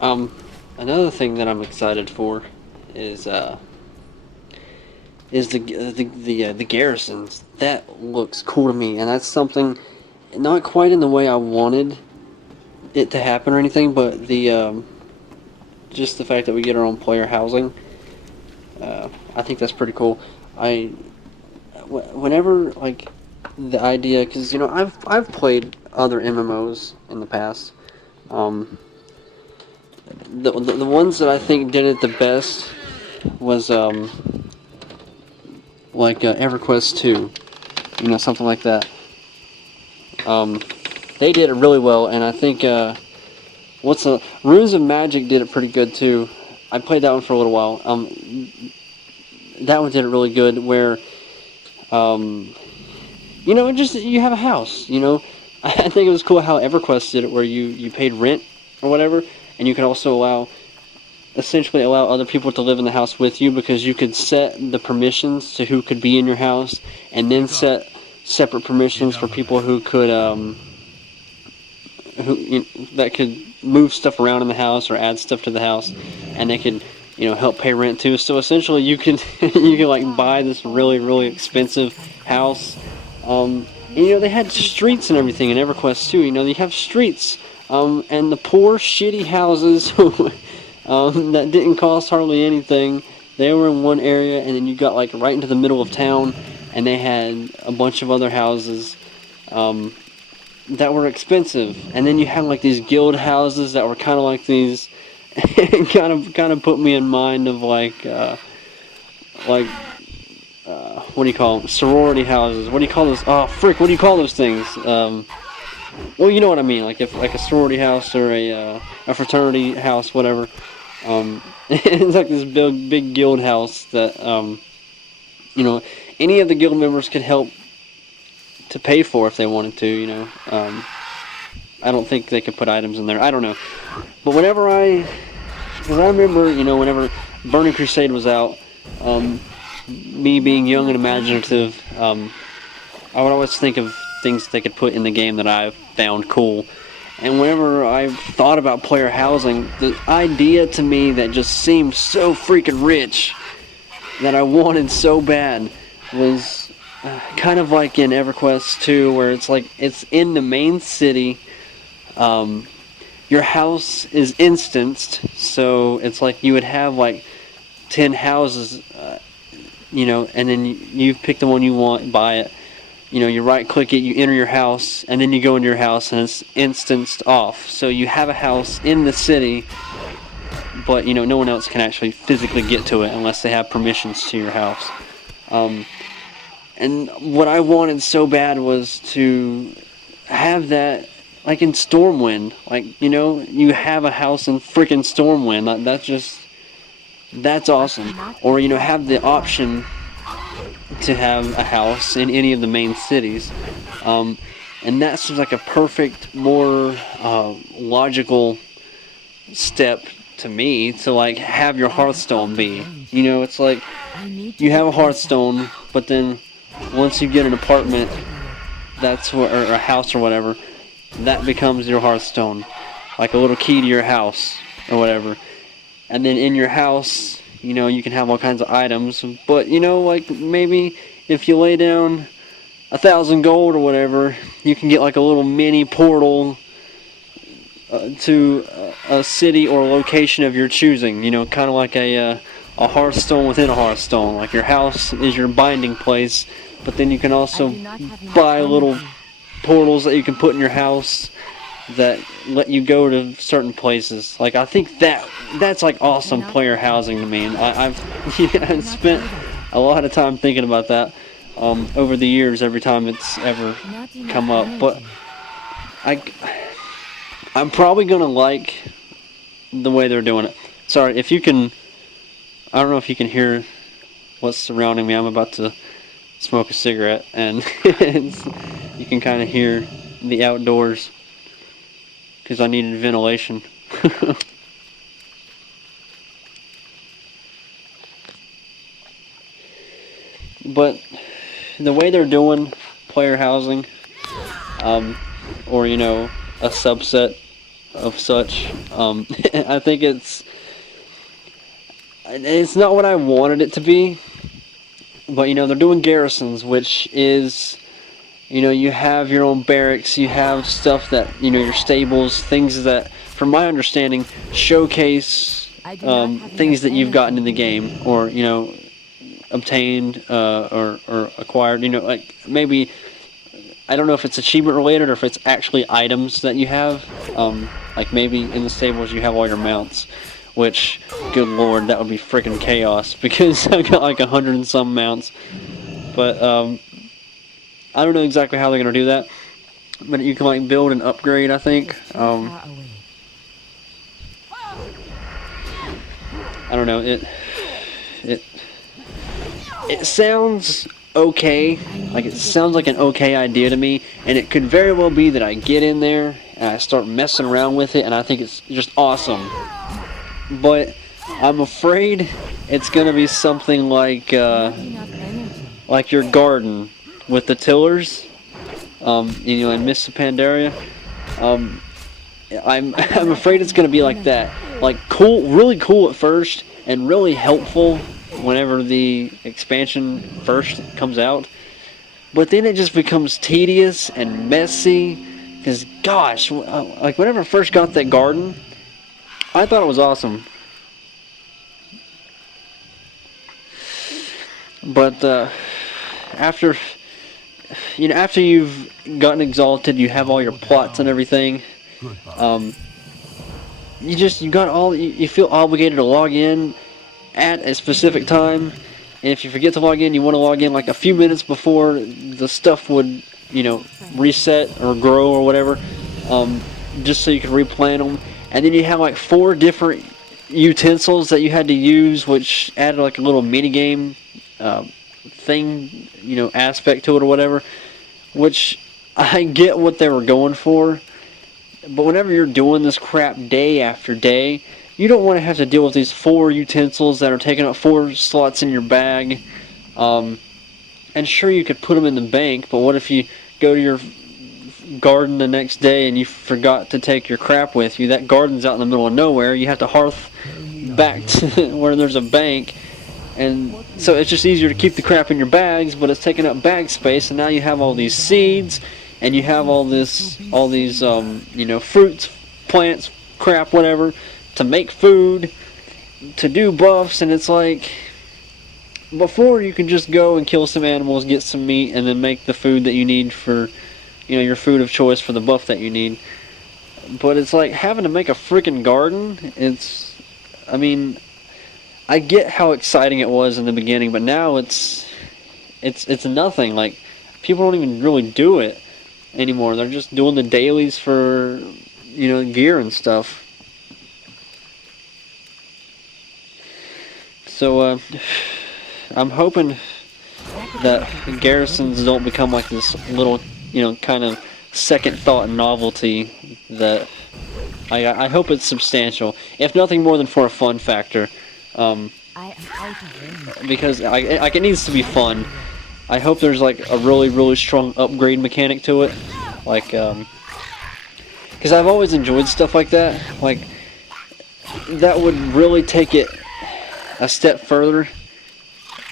Um, Another thing that I'm excited for is the Garrisons. That looks cool to me, and that's something not quite in the way I wanted it to happen or anything, but the just the fact that we get our own player housing. I think that's pretty cool. I whenever like the idea, because I've played other MMOs in the past. Um, the ones that I think did it the best was like EverQuest 2, something like that. They did it really well, and I think Runes of Magic did it pretty good too. I played that one for a little while. That one did it really good, where just you have a house. I think it was cool how EverQuest did it, where you paid rent or whatever, and you could also essentially allow other people to live in the house with you, because you could set the permissions to who could be in your house, and then set separate permissions for people who could that could move stuff around in the house or add stuff to the house, and they could help pay rent too. So essentially, you could you could like buy this really really expensive house. They had streets and everything in EverQuest too. They have streets, and the poor shitty houses that didn't cost hardly anything. They were in one area, and then you got like right into the middle of town, and they had a bunch of other houses that were expensive. And then you had like these guild houses that were kind of like these. It kind of put me in mind of what do you call them? Sorority houses. What do you call those? Oh frick! What do you call those things? Well, you know what I mean. Like a sorority house or a fraternity house, whatever. It's like this big guild house that any of the guild members could help to pay for if they wanted to. I don't think they could put items in there. I don't know. But because I remember, whenever Burning Crusade was out, me being young and imaginative, I would always think of things they could put in the game that I found cool. And whenever I thought about player housing, the idea to me that just seemed so freaking rich, that I wanted so bad, was kind of like in EverQuest 2, where it's like it's in the main city. Your house is instanced, so it's like you would have like 10 houses, and then you pick the one you want, buy it. You right click it, you enter your house, and then you go into your house and it's instanced off. So you have a house in the city, but no one else can actually physically get to it unless they have permissions to your house. And what I wanted so bad was to have that like in Stormwind. Like, you have a house in freaking Stormwind. That's awesome. Or, have the option to have a house in any of the main cities. And that seems like a perfect, more logical step to me to like have your Hearthstone be. It's like you have a Hearthstone, but then once you get an apartment, or a house or whatever, that becomes your Hearthstone, like a little key to your house or whatever. And then in your house, you can have all kinds of items, but like maybe if you lay down 1,000 gold or whatever, you can get like a little mini portal to a city or location of your choosing. Kind of like a Hearthstone within a Hearthstone. Like your house is your binding place, but then you can also buy little portals that you can put in your house that let you go to certain places. Like, I think that's like awesome player housing to me, and I've spent a lot of time thinking about that over the years every time it's ever come up. But I'm probably gonna like the way they're doing it. Sorry if you can. I don't know if you can hear what's surrounding me. I'm about to smoke a cigarette, and you can kind of hear the outdoors because I needed ventilation. But the way they're doing player housing, or a subset of such. I think it's not what I wanted it to be, but they're doing garrisons, which is, you have your own barracks, you have stuff that, your stables, things that, from my understanding, showcase things that you've gotten in the game, or, obtained, or acquired, like, maybe, I don't know if it's achievement related or if it's actually items that you have, like maybe in the stables you have all your mounts, which, good lord, that would be freaking chaos, because I got like 100 and some mounts, but, I don't know exactly how they're going to do that, but you can like build and upgrade, I think. I don't know, it sounds okay, like it sounds like an okay idea to me, and it could very well be that I get in there and I start messing around with it and I think it's just awesome, but I'm afraid it's going to be something like your garden with the tillers, in Mists of Pandaria. I'm afraid it's going to be like that. Like cool, really cool at first, and really helpful whenever the expansion first comes out. But then it just becomes tedious and messy. Because gosh, like whenever I first got that garden, I thought it was awesome. But after you've gotten exalted, you have all your plots and everything. You feel obligated to log in at a specific time, and if you forget to log in, you want to log in like a few minutes before the stuff would, reset or grow or whatever, just so you can replant them. And then you have like 4 different utensils that you had to use, which added like a little mini game thing, aspect to it or whatever, which I get what they were going for, but whenever you're doing this crap day after day, you don't want to have to deal with these 4 utensils that are taking up 4 slots in your bag. And sure, you could put them in the bank, but what if you go to your garden the next day and you forgot to take your crap with you? That garden's out in the middle of nowhere. You have to hearth back to where there's a bank. And so it's just easier to keep the crap in your bags, but it's taking up bag space, and now you have all these seeds, and you have all these fruits, plants, crap, whatever, to make food, to do buffs, and it's like, before you can just go and kill some animals, get some meat, and then make the food that you need for, your food of choice for the buff that you need. But it's like having to make a freaking garden. I get how exciting it was in the beginning, but now it's nothing. Like, people don't even really do it anymore. They're just doing the dailies for, gear and stuff. So, I'm hoping that Garrisons don't become like this little, kind of second thought novelty that I hope it's substantial, if nothing more than for a fun factor. Because it needs to be fun. I hope there's like a really, really strong upgrade mechanic to it, like, because I've always enjoyed stuff like that. Like, that would really take it a step further,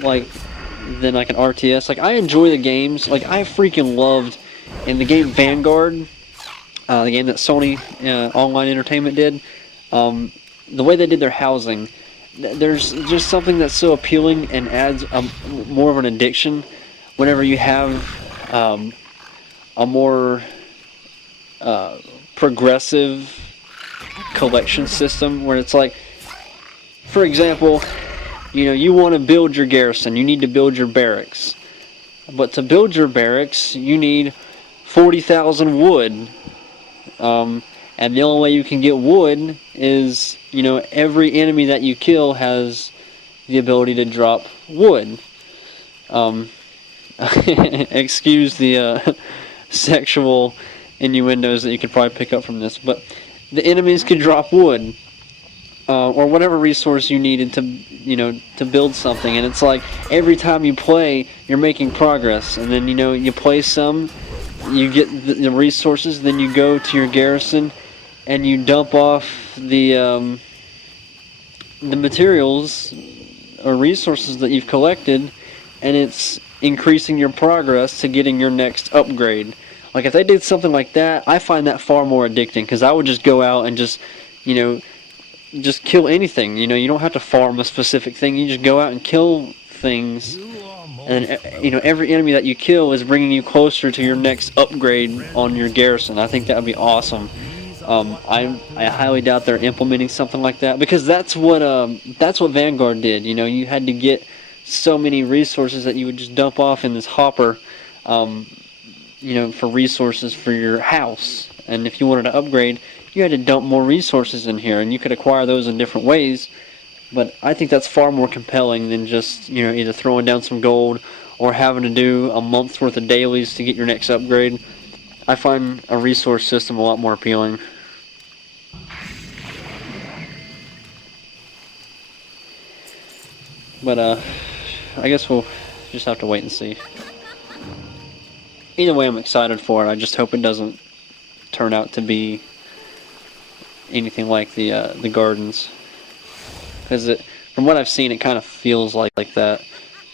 like, than like an RTS. Like, I enjoy the games. Like, I freaking loved in the game Vanguard, the game that Sony Online Entertainment did. The way they did their housing. There's just something that's so appealing and adds more of an addiction whenever you have a more progressive collection system, where it's like, for example, you want to build your garrison, you need to build your barracks, but to build your barracks you need 40,000 wood, and the only way you can get wood is, every enemy that you kill has the ability to drop wood. Excuse the sexual innuendos that you could probably pick up from this, but the enemies can drop wood, or whatever resource you needed to build something, and it's like every time you play, you're making progress, and then you play some, you get the resources, then you go to your garrison, and you dump off the materials or resources that you've collected, and it's increasing your progress to getting your next upgrade. Like if they did something like that, I find that far more addicting, because I would just go out and just, you know, just kill anything. You know, you don't have to farm a specific thing. You just go out and kill things, and you know, every enemy that you kill is bringing you closer to your next upgrade on your garrison. I think that would be awesome. I highly doubt they're implementing something like that, because that's what Vanguard did. You know, you had to get so many resources that you would just dump off in this hopper, you know, for resources for your house. And if you wanted to upgrade, you had to dump more resources in here, and you could acquire those in different ways. But I think that's far more compelling than just, you know, either throwing down some gold or having to do a month's worth of dailies to get your next upgrade. I find a resource system a lot more appealing. But I guess we'll just have to wait and see. Either way, I'm excited for it. I just hope it doesn't turn out to be anything like the Gardens, because from what I've seen, it kind of feels like that.